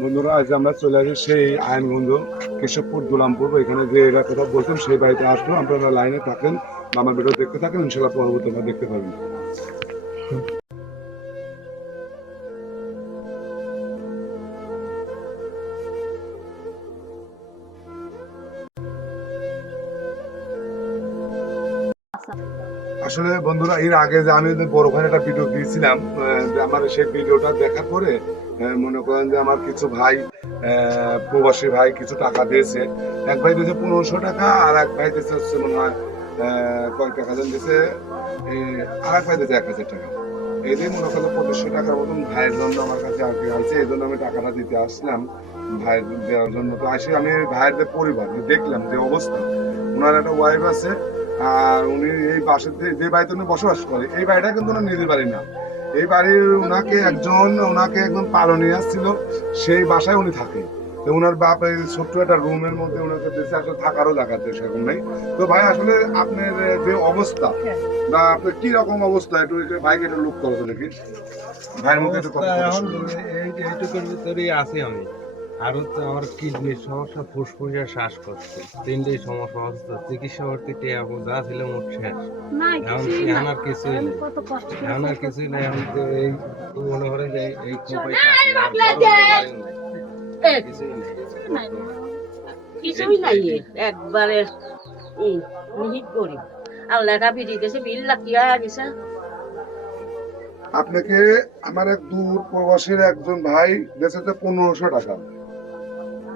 বন্ধুরা আজ আমরা চলে আসি সেই আইনগঞ্জ কেশবপুর দুলামপুর এখানে যে এরা কথা বলছেন সেই বাড়িতে আসলো। আপনারা লাইনে থাকেন, আমার ভিডিও দেখতে থাকেন, ইনশাল্লাহ পরবর্তী আমরা দেখতে পাবেন। আসলে বন্ধুরা এর আগে যে আমি বড় ভাই একটা ভিডিও দিয়েছিলাম, যে আমার সেই ভিডিওটা দেখার পরে মনে করেন যে আমার কিছু ভাই প্রবাসী ভাই কিছু টাকা দিয়েছে। এক ভাই দিয়েছে 1500 টাকা, আর এক ভাই দিয়েছে হচ্ছে মনে হয় কয়েক টাকা যেন দিয়েছে, আর এক ভাই দিয়েছে 1000 টাকা। এই যে মনে করেন 2500 টাকার মতন ভাইয়ের জন্য আমার কাছে আর কি আছে, এই জন্য আমি টাকাটা দিতে আসলাম ভাইয়ের দেওয়ার জন্য। তো আসে আমি ভাইয়ের যে পরিবার দেখলাম যে অবস্থা, ওনার একটা ওয়াইফ আছে, আর উনি এই পাশের যে বাড়িতে উনি বসবাস করে এই বাড়িটা কিন্তু ওনার নিজের বাড়ি না। এই বাড়ির ওনাকে একদম পালনি আসছিল, সেই বাসায় উনি থাকে। তো ওনার বাপ এই ছোট্ট একটা রুমের মধ্যে ওনাকে দিয়েছে, আসলে থাকারও জায়গা সেরকম নেই। তো ভাই আসলে আপনার যে অবস্থা বা আপনার কি রকম অবস্থা একটু ভাইকে একটু লুক করো তো দেখি, ভাইয়ের মুখে একটু কথা এইটুকুর ভিতরেই আছি আমি। আর হচ্ছে আমার কিডনির সমস্যা, ফুসফুসের শ্বাসকষ্ট, তিনটেই সমস্যা হচ্ছে। চিকিৎসা ভর্তি এখন যা ছিল মোট শেষ। এখন আর কিছুই নেই, এখন আর কিছুই নেই। এখন তো এই মনে করে যে এই কোপাই কিছুই নাই একবারে মিহিত করি আল্লাহ বিড়ি গেছে বিল্লা কি হয়ে গেছে। আপনাকে আমার এক দূর প্রবাসীর একজন ভাই দেশে 1500 টাকা,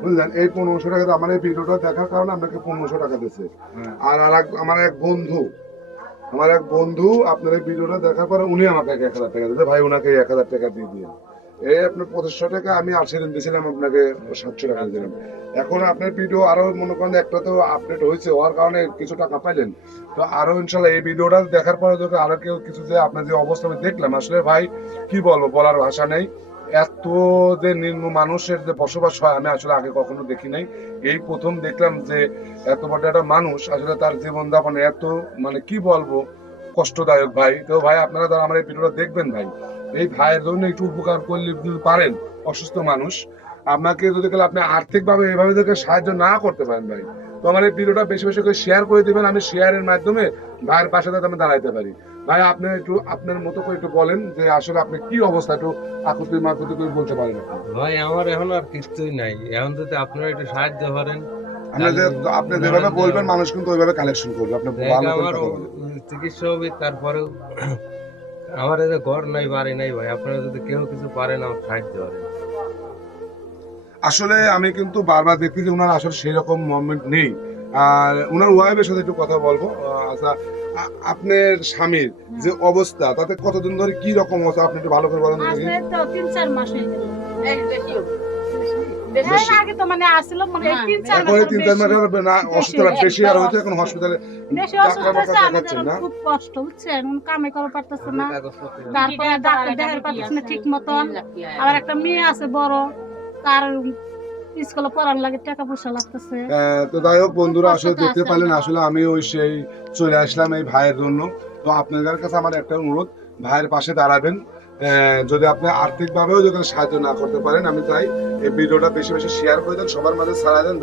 বুঝলেন? এই 1500 টাকা আমার এই ভিডিওটা দেখার কারণে আপনাকে 1500 টাকা দিয়েছে। আর আমার এক বন্ধু আপনার এই ভিডিওটা দেখার পরে উনি আমাকে 1000 টাকা দিয়েছে, ভাই ওনাকে 1000 টাকা দিয়ে দিয়ে এই আপনার 2500 টাকা আমি আর সেদিন দিয়েছিলাম আপনাকে 700 টাকা দিলাম। এখন আপনার ভিডিও আরো মনে করেন একটা তো আপডেট হয়েছে, হওয়ার কারণে কিছু টাকা পাইলেন। তো আরো ইনশাল্লাহ এই ভিডিওটা দেখার পরে যদি আরো কেউ কিছু যে আপনার যে অবস্থা আমি দেখলাম, আসলে ভাই কি বলবো, বলার ভাষা নেই। এত যে নিম্ন মানুষের যে বসবাস হয় আমি আসলে আগে কখনো দেখি নাই, এই প্রথম দেখলাম যে এত বড় একটা মানুষ আসলে তার জীবন যাপন এত মানে কি বলবো কষ্টদায়ক ভাই। তো ভাই আপনারা যারা আমার এই ভিডিওটা দেখবেন ভাই, এই ভাইয়ের জন্য একটু উপকার করলে যদি পারেন, অসুস্থ মানুষ আপনাকে যদি আপনি আর্থিকভাবে এভাবে যদি সাহায্য না করতে পারেন ভাই, তো আমার এই ভিডিওটা বেশি বেশি করে শেয়ার করে দিবেন, আমি শেয়ারের মাধ্যমে ভাইয়ের পাশে যাতে আমি দাঁড়াইতে পারি। ভাই আপনি একটু আপনার মতো করে একটু বলেন যে আসলে আপনি কি অবস্থা, একটু আকুতি মাকুতি করে বলতে পারেন আপনি। ভাই আমার এখন আর কিছুই নাই। এখন যদি আপনারা একটু সাহায্য করেন, আপনি যেভাবে বলবেন মানুষ কিন্তু ওইভাবে কালেকশন করবে। আপনি ভালো করে আমার কথা বলেন। চিকিৎসা হবে, তারপরেও আমার এই যে ঘর নাই বাড়ি নাই ভাই, আপনারা যদি কেউ কিছু পারেন আমার সাহায্য করেন। আসলে আমি কিন্তু বারবার দেখি যে ওনার আসলে সেই রকম মুভমেন্ট নেই। আর ওনার ওয়াইফের সাথে একটু কথা বলবো। আচ্ছা, আপনার স্বামীর যে অবস্থা তাতে কতদিন ধরে কি রকম অবস্থা আপনি একটু ভালো করে বলেন তো দেখি। তো 3-4 মাস হয়ে গেল। আগে তো মানে আসছিল মানে 3-4 এখন মাস 3-4 মাস না অসুস্থ বেশি আর হচ্ছে, এখন হসপিটালে বেশি অসুস্থ হচ্ছে, আমাদের খুব কষ্ট হচ্ছে, কামে করা পারতেছে না, তারপরে ডাক্তার দেখার পারতেছে না ঠিক মতন। আবার একটা মেয়ে আছে বড়, তার স্কুলে পড়ার লাগে টাকা পয়সা লাগতেছে। তো যাই হোক বন্ধুরা, আসলে দেখতে পারলেন আসলে আমি ওই সেই চলে আসলাম এই ভাইয়ের জন্য। তো আপনাদের কাছে আমার একটা অনুরোধ, ভাইয়ের পাশে দাঁড়াবেন। যদি আপনি আর্থিকভাবেও যদি সাহায্য না করতে পারেন, আমি চাই এই ভিডিওটা বেশি বেশি শেয়ার করে দেন, সবার মাঝে ছড়াই দেন,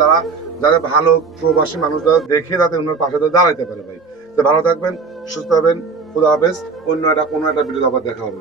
যারা ভালো প্রবাসী মানুষ যারা দেখে যাতে ওনার পাশে দাঁড়াইতে পারে ভাই। তো ভালো থাকবেন, সুস্থ হবেন, খুদা হাফেজ। কোনো একটা ভিডিও আবার দেখা হবে।